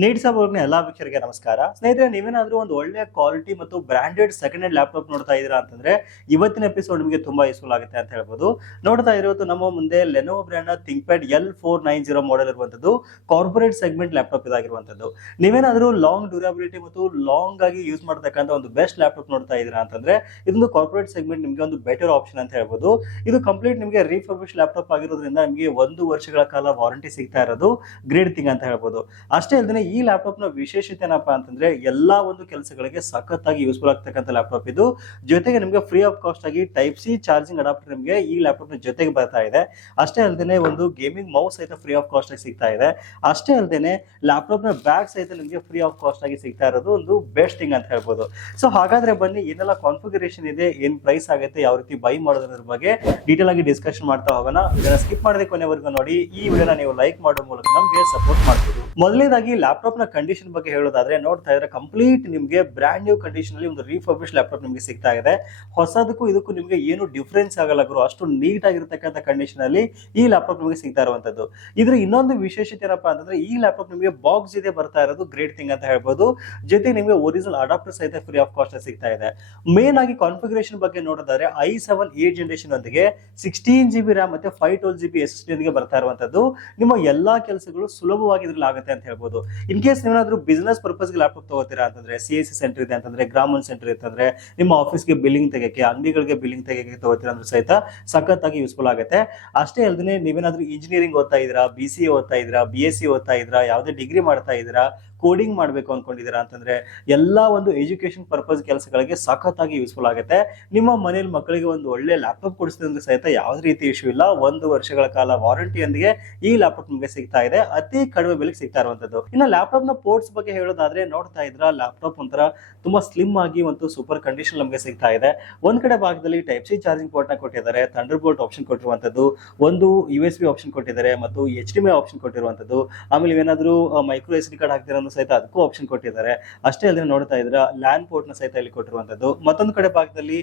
Needs ಅಬ್ನ ಎಲ್ಲಾ ವೀಕ್ಷಕರಿಗೆ ನಮಸ್ಕಾರ. ಸ್ನೇಹಿತರೆ, ನೀವೇನಾದ್ರೂ ಒಂದು ಒಳ್ಳೆ ಕ್ವಾಲಿಟಿ ಮತ್ತು ಬ್ರಾಂಡೆಡ್ ಸೆಕೆಂಡ್ ಹ್ಯಾಂಡ್ ಲ್ಯಾಪ್ಟಾಪ್ ನೋಡ್ತಾ ಇದ್ದೀರಾ ಅಂತಂದ್ರೆ ಇವತ್ತಿನ ಎಪಿಸೋಡ್ ನಿಮಗೆ ತುಂಬಾ ಯೂಸ್ಫುಲ್ ಆಗುತ್ತೆ ಅಂತ ಹೇಳ್ಬೋದು. ನೋಡ್ತಾ ಇರೋದು ನಮ್ಮ ಮುಂದೆ ಲೆನೋವೊ ಬ್ರ್ಯಾಂಡ್ ನ ಥಿಂಕ್ಪ್ಯಾಡ್ L490 ಮಾಡೆಲ್ ಇರುವಂತದ್ದು ಕಾರ್ಪೊರೇಟ್ ಸೆಗ್ಮೆಂಟ್ ಲ್ಯಾಪ್ಟಾಪ್ ಇದಾಗಿರುವಂತದ್ದು. ನೀವೇನಾದ್ರೂ ಲಾಂಗ್ ಡ್ಯೂರಬಿಲಿಟಿ ಮತ್ತು ಲಾಂಗ್ ಆಗಿ ಯೂಸ್ ಮಾಡತಕ್ಕಂತ ಒಂದು ಬೆಸ್ಟ್ ಲ್ಯಾಪ್ಟಾಪ್ ನೋಡ್ತಾ ಇದ್ದೀರಾ ಅಂತಂದ್ರೆ ಇದೊಂದು ಕಾರ್ಪೊರೇಟ್ ಸೆಗ್ಮೆಂಟ್ ನಿಮಗೆ ಒಂದು ಬೆಟರ್ ಆಪ್ಷನ್ ಅಂತ ಹೇಳ್ಬೋದು. ಇದು ಕಂಪ್ಲೀಟ್ ನಿಮಗೆ ರೀಫರ್ಬಿಶ್ ಲ್ಯಾಪ್ಟಾಪ್ ಆಗಿರೋದ್ರಿಂದ ನಿಮಗೆ 1 ವರ್ಷಗಳ ಕಾಲ ವಾರಂಟಿ ಸಿಗ್ತಾ ಇರೋದು ಗ್ರೇಟ್ ಥಿಂಗ್ ಅಂತ ಹೇಳ್ಬೋದು. ಅಷ್ಟೇ ಅಲ್ಲದೆ ಈ ಲ್ಯಾಪ್ಟಾಪ್ ನ ವಿಶೇಷತೆ ಏನಪ್ಪಾ ಅಂತಂದ್ರೆ ಎಲ್ಲಾ ಒಂದು ಕೆಲಸಗಳಿಗೆ ಸಖತ್ತಾಗಿ ಯೂಸ್ಫುಲ್ ಆಗ್ತಕ್ಕಂಥ ಲ್ಯಾಪ್ಟಾಪ್ ಇದು. ಜೊತೆಗೆ ನಿಮಗೆ ಫ್ರೀ ಆಫ್ ಕಾಸ್ಟ್ ಆಗಿ ಟೈಪ್ ಸಿ ಚಾರ್ಜಿಂಗ್ ಅಡಾಪ್ಟರ್ ನಿಮಗೆ ಈ ಲ್ಯಾಪ್ಟಾಪ್ ನ ಜೊತೆಗೆ ಬರ್ತಾ ಇದೆ. ಅಷ್ಟೇ ಅಲ್ಲದೆ ಒಂದು ಗೇಮಿಂಗ್ ಮೌಸ್ ಸಹಿತ ಫ್ರೀ ಆಫ್ ಕಾಸ್ಟ್ ಆಗಿ ಸಿಗ್ತಾ ಇದೆ. ಅಷ್ಟೇ ಅಲ್ಲದೆ ಲ್ಯಾಪ್ಟಾಪ್ ನ ಬ್ಯಾಗ್ ಸಹಿತ ನಿಮಗೆ ಫ್ರೀ ಆಫ್ ಕಾಸ್ಟ್ ಆಗಿ ಸಿಗ್ತಾ ಇರೋದು ಒಂದು ಬೆಸ್ಟ್ ಥಿಂಗ್ ಅಂತ ಹೇಳ್ಬೋದು. ಸೊ ಹಾಗಾದ್ರೆ ಬನ್ನಿ, ಏನೆಲ್ಲ ಕಾನ್ಫಿಗರೇಷನ್ ಇದೆ, ಏನ್ ಪ್ರೈಸ್ ಆಗುತ್ತೆ, ಯಾವ ರೀತಿ ಬೈ ಮಾಡೋದ್ರ ಬಗ್ಗೆ ಡೀಟೇಲ್ ಆಗಿ ಡಿಸ್ಕಷನ್ ಮಾಡ್ತಾ ಹೋಗೋಣ. ಇದನ್ನ ಸ್ಕಿಪ್ ಮಾಡದೆ ಕೊನೆವರೆಗೂ ನೋಡಿ. ಈ ವಿಡಿಯೋನ ನೀವು ಲೈಕ್ ಮಾಡೋ ಮೂಲಕ ನಮಗೆ ಸಪೋರ್ಟ್ ಮಾಡ್ಬೋದು. ಮೊದಲನೇದಾಗಿ ಲ್ಯಾಪ್ಟಾಪ್ ನ ಕಂಡೀಷನ್ ಬಗ್ಗೆ ಹೇಳೋದಾದ್ರೆ ನೋಡ್ತಾ ಇದ್ರೆ ಕಂಪ್ಲೀಟ್ ನಿಮಗೆ ಬ್ರಾಂಡ್ ನ್ಯೂ ಕಂಡೀಷನ್ ಅಲ್ಲಿ ಒಂದು ರೀಫರ್ಬಿಶ್ ಲ್ಯಾಪ್ಟಾಪ್ ನಿಮಗೆ ಸಿಗ್ತಾ ಇದೆ. ಹೊಸದಕ್ಕೂ ಇದಕ್ಕೂ ನಿಮಗೆ ಏನು ಡಿಫರೆನ್ಸ್ ಆಗಲ್ಲ ಗುರು, ಅಷ್ಟು ನೀಟ್ ಆಗಿರತಕ್ಕಂಥ ಕಂಡೀಷನ್ ಅಲ್ಲಿ ಈ ಲ್ಯಾಪ್ಟಾಪ್ ನಿಮಗೆ ಸಿಗ್ತಾ ಇರುವಂತದ್ದು. ಇದ್ರ ಇನ್ನೊಂದು ವಿಶೇಷತೆ ಏನಪ್ಪಾ ಅಂತಂದ್ರೆ ಈ ಲ್ಯಾಪ್ಟಾಪ್ ನಿಮಗೆ ಬಾಕ್ಸ್ ಇದೆ ಬರ್ತಾ ಇರೋದು ಗ್ರೇಟ್ ಥಿಂಗ್ ಅಂತ ಹೇಳ್ಬೋದು. ಜೊತೆಗೆ ನಿಮಗೆ ಒರಿಜಿನಲ್ ಅಡಾಪ್ಟರ್ ಸಹಿತ ಫ್ರೀ ಆಫ್ ಕಾಸ್ಟ್ ಸಿಗ್ತಾ ಇದೆ. ಮೇನ್ ಆಗಿ ಕಾನ್ಫಿಗರೇಷನ್ ಬಗ್ಗೆ ನೋಡೋದಾದ್ರೆ i7 8 ಜನರೇಷನ್ ಒಂದಿಗೆ 16GB ರ್ಯಾಮ್ ಮತ್ತೆ 512GB SSD ಯೊಂದಿಗೆ ಬರ್ತಾ ಇರುವಂತದ್ದು. ನಿಮ್ಮ ಎಲ್ಲಾ ಕೆಲಸಗಳು ಸುಲಭವಾಗಿ ಇದ್ರಲ್ಲಿ ಆಗುತ್ತೆ ಅಂತ ಹೇಳ್ಬೋದು. ಇನ್ ಕೇಸ್ ನೀವೇನಾದ್ರೂ ಬಿಸ್ನೆಸ್ ಪರ್ಪಸ್ಗೆ ಲ್ಯಾಪ್ಟಾಪ್ ತಗೋತೀರಾ ಅಂತಂದ್ರೆ CSC ಸೆಂಟರ್ ಇದೆ ಅಂತಂದ್ರೆ, ಗ್ರಾಮನ್ ಸೆಂಟರ್ ಇತ್ತಂದ್ರೆ, ನಿಮ್ಮ ಆಫೀಸ್ಗೆ ಬಿಲ್ಲಿಂಗ್ ತೆಗೆಯಕ್ಕೆ, ಅಂಗಡಿಗಳಿಗೆ ಬಿಲ್ಲಿಂಗ್ ತೆಗೆಯಕ್ಕೆ ತಗೋತೀರಾ ಅಂದ್ರೆ ಸಹಿತ ಸಖತ್ತಾಗಿ ಯೂಸ್ಫುಲ್ ಆಗುತ್ತೆ. ಅಷ್ಟೇ ಅಲ್ಲದೆ ನೀವೇನಾದ್ರೂ ಇಂಜಿನಿಯರಿಂಗ್ ಓದ್ತಾ ಇದ್ದೀರಾ, BCA ಓದ್ತಾ ಇದ್ದೀರಾ, BSc ಓದ್ತಾ ಇದ್ದೀರಾ, ಯಾವುದೇ ಡಿಗ್ರಿ ಮಾಡ್ತಾ ಇದ್ದೀರಾ, ಕೋಡಿಂಗ್ ಮಾಡಬೇಕು ಅನ್ಕೊಂಡಿದ್ದೀರಾ ಅಂತಂದ್ರೆ ಎಲ್ಲಾ ಒಂದು ಎಜುಕೇಶನ್ ಪರ್ಪಸ್ ಕೆಲಸಗಳಿಗೆ ಸಖತ್ತಾಗಿ ಯೂಸ್ಫುಲ್ ಆಗುತ್ತೆ. ನಿಮ್ಮ ಮನೇಲಿ ಮಕ್ಕಳಿಗೆ ಒಂದು ಒಳ್ಳೆ ಲ್ಯಾಪ್ಟಾಪ್ ಕೊಡಿಸಿದ್ರೆ ಸಹಿತ ಯಾವುದೇ ರೀತಿ ಇಶ್ಯೂ ಇಲ್ಲ. 1 ವರ್ಷಗಳ ಕಾಲ ವಾರಂಟಿಯೊಂದಿಗೆ ಈ ಲ್ಯಾಪ್ಟಾಪ್ ನಿಮಗೆ ಸಿಗ್ತಾ ಇದೆ, ಅತಿ ಕಡಿಮೆ ಬೆಲೆಗೆ ಸಿಗ್ತಾ ಇರುವಂತದ್ದು. ಇನ್ನು ಲ್ಯಾಪ್ಟಾಪ್ ನ ಪೋರ್ಟ್ಸ್ ಬಗ್ಗೆ ಹೇಳೋದಾದ್ರೆ ನೋಡ್ತಾ ಇದ್ರ ಲ್ಯಾಪ್ಟಾಪ್ ಒಂಥರ ತುಂಬಾ ಸ್ಲಿಮ್ ಆಗಿ ಒಂದು ಸೂಪರ್ ಕಂಡೀಷನ್ ನಮಗೆ ಸಿಗ್ತಾ ಇದೆ. ಒಂದ್ ಕಡೆ ಭಾಗದಲ್ಲಿ ಟೈಪ್ ಸಿ ಚಾರ್ಜಿಂಗ್ ಪೋರ್ಟ್ ನ ಕೊಟ್ಟಿದ್ದಾರೆ, ಥಂಡರ್ ಬೋಲ್ಟ್ ಆಪ್ಷನ್ ಕೊಟ್ಟಿರುವಂತದ್ದು, ಒಂದು USB ಆಪ್ಷನ್ ಕೊಟ್ಟಿದ್ದಾರೆ ಮತ್ತು HDMI ಆಪ್ಷನ್ ಕೊಟ್ಟಿರುವಂತದ್ದು. ಆಮೇಲೆ ಏನಾದ್ರು ಮೈಕ್ರೋ SD ಕಾರ್ಡ್ ಹಾಕ್ತಿರೋ ಸಹಿತ ಅದಕ್ಕೂ ಆಪ್ಷನ್ ಕೊಟ್ಟಿದ್ದಾರೆ. ಅಷ್ಟೇ ಅಲ್ಲದೆ ನೋಡ್ತಾ ಇದ್ರ ಲ್ಯಾನ್ ಪೋರ್ಟ್ ನ ಸಹಿತ ಇಲ್ಲಿ ಕೊಟ್ಟಿರುವಂತದ್ದು. ಮತ್ತೊಂದು ಕಡೆ ಭಾಗದಲ್ಲಿ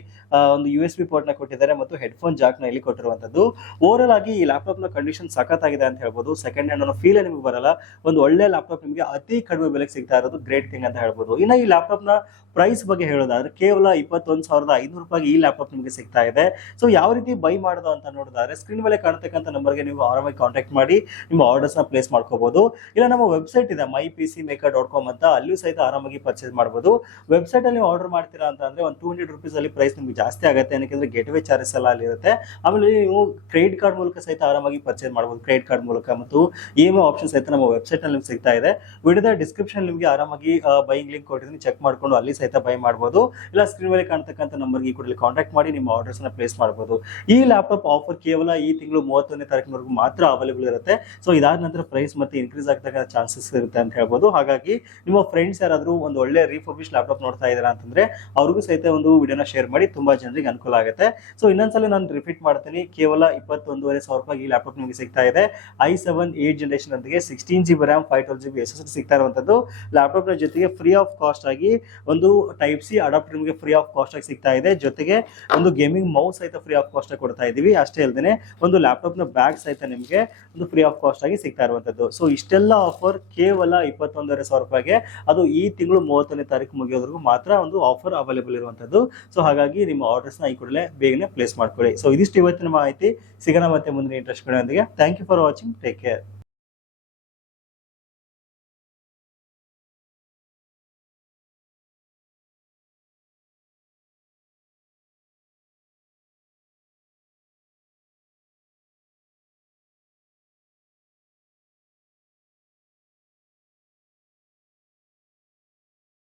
ಒಂದು USB ಪೋರ್ಟ್ ನ ಕೊಟ್ಟಿದ್ದಾರೆ ಮತ್ತು ಹೆಡ್ಫೋನ್ ಜಾಕ್ ನ ಇಲ್ಲಿ ಕೊಟ್ಟಿರುವಂತದ್ದು. ಓವರ್ ಆಗಿ ಈ ಲ್ಯಾಪ್ಟಾಪ್ ನ ಕಂಡೀಷನ್ ಸಖತ್ತಾಗಿದೆ ಅಂತ ಹೇಳ್ಬೋದು. ಸೆಕೆಂಡ್ ಹ್ಯಾಂಡ್ ಅನ್ನೋ ಫೀಲ್ ನಿಮಗೆ ಬರಲ್ಲ. ಒಂದು ಒಳ್ಳೆ ಲ್ಯಾಪ್ಟಾಪ್ ನಿಮಗೆ ಅತಿ ಕಡಿಮೆ ಬೆಲೆಗೆ ಸಿಗ್ತಾ ಇರೋದು ಗ್ರೇಟ್ ಥಿಂಗ್ ಅಂತ ಹೇಳ್ಬೋದು. ಇನ್ನು ಈ ಲ್ಯಾಪ್ಟಾಪ್ ನ ಪ್ರೈಸ್ ಬಗ್ಗೆ ಹೇಳೋದಾದ್ರೆ ಕೇವಲ 21,500 ರೂಪಾಯಿಗೆ ಈ ಲ್ಯಾಪ್ಟಾಪ್ ನಿಮಗೆ ಸಿಗ್ತಾ ಇದೆ. ಸೊ ಯಾವ ರೀತಿ ಬೈ ಮಾಡೋದು ಅಂತ ನೋಡಿದ್ರೆ ಸ್ಕ್ರೀನ್ ಮೇಲೆ ಕಾಣತಕ್ಕಂಥ ನಂಬರ್ಗೆ ನೀವು ಆರಾಮಾಗಿ ಕಾಂಟ್ಯಾಕ್ಟ್ ಮಾಡಿ ನಿಮ್ಮ ಆರ್ಡರ್ಸ್ ನ ಪ್ಲೇಸ್ ಮಾಡ್ಕೋಬಹುದು. ಇಲ್ಲ ನಮ್ಮ ವೆಬ್ಸೈಟ್ ಇದೆ mypcmaker.com ಅಂತ, ಅಲ್ಲಿಯೂ ಸಹಿತ ಆರಾಮಾಗಿ ಪರ್ಚೇಸ್ ಮಾಡಬಹುದು. ವೆಬ್ಸೈಟ್ ಅಲ್ಲಿ ಆರ್ಡರ್ ಮಾಡ್ತೀರಾ ಅಂತಂದ್ರೆ ಒಂದು 200 ರೂಪೀಸ್ ಅಲ್ಲಿ ಪ್ರೈಸ್ ನಿಮಗೆ ಜಾಸ್ತಿ ಆಗುತ್ತೆ, ಯಾಕಂದ್ರೆ ಗೇಟ್ವೇ ಚಾರ್ಜಸ್ ಎಲ್ಲ ಅಲ್ಲಿ ಇರುತ್ತೆ. ಆಮೇಲೆ ನೀವು ಕ್ರೆಡಿಟ್ ಕಾರ್ಡ್ ಮೂಲಕ ಸಹಿತ ಆರಾಮಾಗಿ ಪರ್ಚೇಸ್ ಮಾಡಬಹುದು. ಕ್ರೆಡಿಟ್ ಕಾರ್ಡ್ ಮೂಲಕ ಮತ್ತು EMI ಆಪ್ಷನ್ ಸಹಿತ ನಮ್ಮ ವೆಬ್ಸೈಟ್ ನಲ್ಲಿ ನಿಮ್ಗೆ ಸಿಗ್ತಾ ಇದೆ. ವಿಡಿಯೋದ ಡಿಸ್ಕ್ರಿಪ್ಷನ್ ನಿಮಗೆ ಆರಾಮಾಗಿ ಬೈಯಿಂಗ್ ಲಿಂಕ್ ಕೊಟ್ಟಿದ್ದೀನಿ, ಚೆಕ್ ಮಾಡ್ಕೊಂಡು ಅಲ್ಲಿ ಸಹಿತ ಬೈ ಮಾಡಬಹುದು. ಇಲ್ಲ ಸ್ಕ್ರೀನ್ ಮೇಲೆ ಕಾಣ್ತಕ್ಕಂಥ ನಂಬರ್ಗೆ ಕೂಡಲೇ ಕಾಂಟ್ಯಾಕ್ಟ್ ಮಾಡಿ ನಿಮ್ಮ ಆರ್ಡರ್ಸ್ ನ ಪ್ಲೇಸ್ ಮಾಡಬಹುದು. ಈ ಲ್ಯಾಪ್ಟಾಪ್ ಆಫರ್ ಕೇವಲ ಈ ತಿಂಗಳು 31ನೇ ತಾರೀಕಿನವರೆಗೂ ಮಾತ್ರ ಅವೈಲೇಬಲ್ ಇರುತ್ತೆ. ಸೊ ಇದಾದ ನಂತರ ಪ್ರೈಸ್ ಮತ್ತೆ ಇನ್ಕ್ರೀಸ್ ಆಗ್ತಕ್ಕಂಥ ಚಾನ್ಸಸ್ ಇರುತ್ತೆ ಅಂತ ಹೇಳ್ಬೋದು. ಹಾಗಾಗಿ ನಿಮ್ಮ ಫ್ರೆಂಡ್ಸ್ ಯಾರಾದ್ರೂ ಒಂದು ಒಳ್ಳೆ ರೀಫರ್ಬಿಶ್ ಲ್ಯಾಪ್ಟಾಪ್ ನೋಡ್ತಾ ಇದ್ದೀರಾ ಅಂತಂದ್ರೆ ಅವ್ರಿಗೂ ಸಹಿತ ಒಂದು ವಿಡಿಯೋನ ಶೇರ್ ಮಾಡಿ, ತುಂಬಾ ಜನರಿಗೆ ಅನುಕೂಲ ಆಗುತ್ತೆ. ಸೊ ಇನ್ನೊಂದ್ಸಲ ನಾನು ರಿಪೀಟ್ ಮಾಡ್ತೀನಿ, ಕೇವಲ 21,500 ರೂಪಾಯಿ ಈ ಲ್ಯಾಪ್ಟಾಪ್ ನಿಮಗೆ ಸಿಗ್ತಾ ಇದೆ. i7 8 ಜನರೇಷನ್ ಒಂದಿಗೆ 16GB ರ್ಯಾಮ್ 512GB SSD ಸಿಗ್ತಾ ಇರುವಂತದ್ದು. ಲ್ಯಾಪ್ಟಾಪ್ ನ ಜೊತೆಗೆ ಫ್ರೀ ಆಫ್ ಕಾಸ್ಟ್ ಆಗಿ ಒಂದು ಟೈಪ್ ಸಿ ಅಡಾಪ್ಟರ್ ನಿಮಗೆ ಫ್ರೀ ಆಫ್ ಕಾಸ್ಟ್ ಆಗಿ ಸಿಗ್ತಾ ಇದೆ. ಜೊತೆಗೆ ಒಂದು ಗೇಮಿಂಗ್ ಮೌಸ್ ಸಹಿತ ಫ್ರೀ ಆಫ್ ಕಾಸ್ಟ್ ಆಗಿ ಕೊಡ್ತಾ ಇದೀವಿ. ಅಷ್ಟೇ ಅಲ್ಲದೆ ಒಂದು ಲ್ಯಾಪ್ಟಾಪ್ ನ ಬ್ಯಾಗ್ ಸಹಿತ ನಿಮಗೆ ಒಂದು ಫ್ರೀ ಆಫ್ ಕಾಸ್ಟ್ ಆಗಿ ಸಿಗ್ತಾ ಇರುವಂತದ್ದು. ಸೊ ಇಷ್ಟೆಲ್ಲ ಆಫರ್ ಕೇವಲ 21,500 ರೂಪಾಯಿಗೆ, ಅದು ಈ ತಿಂಗಳು 31ನೇ ತಾರೀಕು ಮುಗಿಯೋವರೆಗೂ ಮಾತ್ರ ಒಂದು ಆಫರ್ ಅವೈಲೇಬಲ್ ಇರುವಂತದ್ದು. ಸೊ ಹಾಗಾಗಿ ನಿಮ್ಮ ಆರ್ಡರ್ಸ್ ನ ಈ ಕೂಡಲೇ ಬೇಗನೆ ಪ್ಲೇಸ್ ಮಾಡ್ಕೊಳ್ಳಿ. ಸೊ ಇದಿಷ್ಟು ಇವತ್ತಿನ ಮಾಹಿತಿ. ಸಿಗೋಣ ಮತ್ತೆ ಮುಂದಿನ ಇಂಟ್ರೆಸ್ಟ್ ವಿಡಿಯೋದೊಂದಿಗೆ. Thank you for watching. Take care.